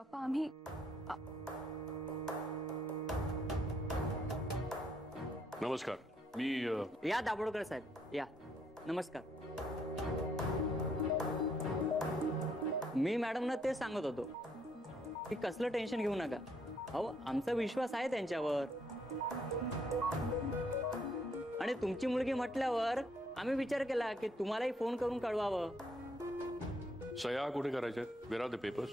पप्पा आम्ही नमस्कार, मी या दाभोळकर साहेब या. नमस्कार. मी मॅडमना ते सांगत होतो की कसलं टेन्शन घेऊ नका. अहो आमचा विश्वास आहे त्यांच्यावर. आणि तुमची मुलगी म्हटल्यावर आम्ही विचार केला की तुम्हालाही फोन करून कळवावं. सह्या कुठे करायच्या? वेर आर द पेपर्स?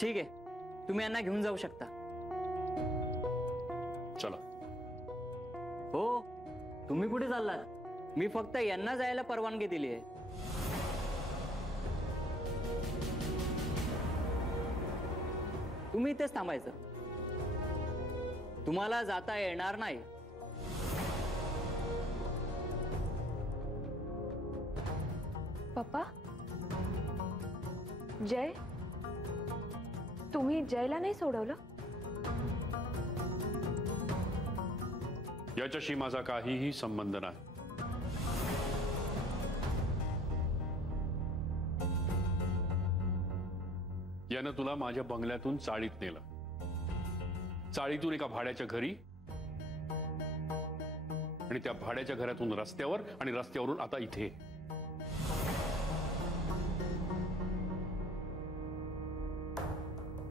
ठीक आहे, तुम्ही यांना घेऊन जाऊ शकता. चला. हो, तुम्ही कुठे चाललात? मी फक्त यांना जायला परवानगी दिली आहे. तुम्ही इथेच थांबायचं. तुम्हाला जाता येणार नाही. पप्पा, जय, तुम्ही जयला नाही सोडवलं? याच्याशी माझा काहीही संबंध नाही. यानं तुला माझ्या बंगल्यातून चाळीत नेलं. चाळीतून एका भाड्याच्या घरी, आणि त्या भाड्याच्या घरातून रस्त्यावर, आणि रस्त्यावरून आता इथे.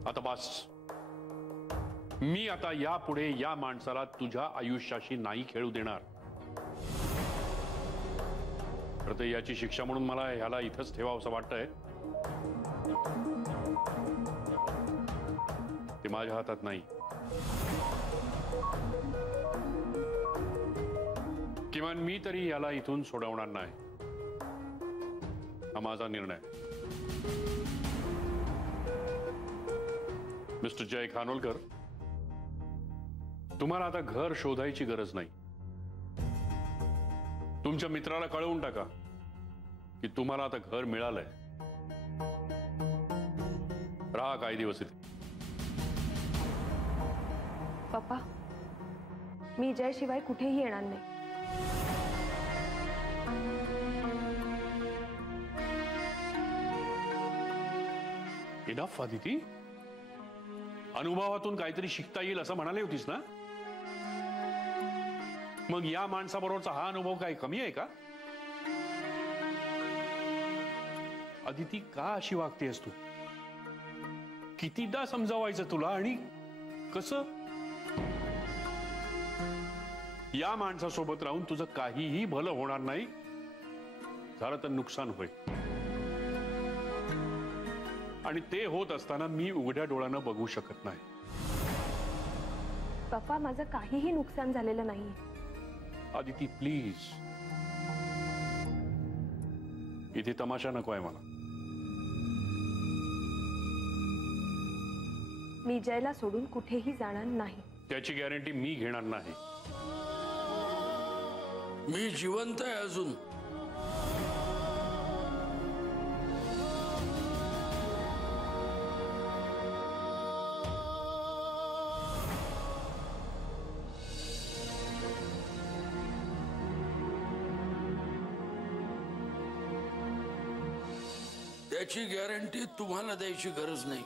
आता बस. मी आता यापुढे या माणसाला तुझ्या आयुष्याशी नाही खेळू देणार. खरं तर याची शिक्षा म्हणून मला ह्याला इथंच ठेवावं असं वाटतंय. ते माझ्या हातात नाही. किमान मी तरी याला इथून सोडवणार नाही. हा माझा निर्णय. मिस्टर जय खानोलकर, तुम्हाला आता घर शोधायची गरज नाही. तुमच्या मित्राला कळवून टाका की तुम्हाला आता घर मिळालंय. राहा काही दिवस इथे. पप्पा, मी जय शिवाय कुठेही येणार नाही. इनफ अदिती. अनुभवातून काहीतरी शिकता येईल असं म्हणाले होतीस ना? मग या माणसाबरोबरचा हा अनुभव काही कमी आहे का? अदिती, का अशी वागतेस तू? कितीदा समजावायचं तुला, आणि कसं? या माणसासोबत राहून तुझं काहीही भलं होणार नाही. झालं तर नुकसान होईल. आणि ते होत असताना मी उघड्या डोळ्यानं बघू शकत नाही. पप्पा, माझं काहीही नुकसान झालेलं नाही. अदिती प्लीज, इथे तमाशा नको आहे मला. मी जयला सोडून कुठेही जाणार नाही. त्याची गॅरंटी मी घेणार नाही. मी जिवंत आहे अजून. त्याची गॅरंटी तुम्हाला द्यायची गरज नाही.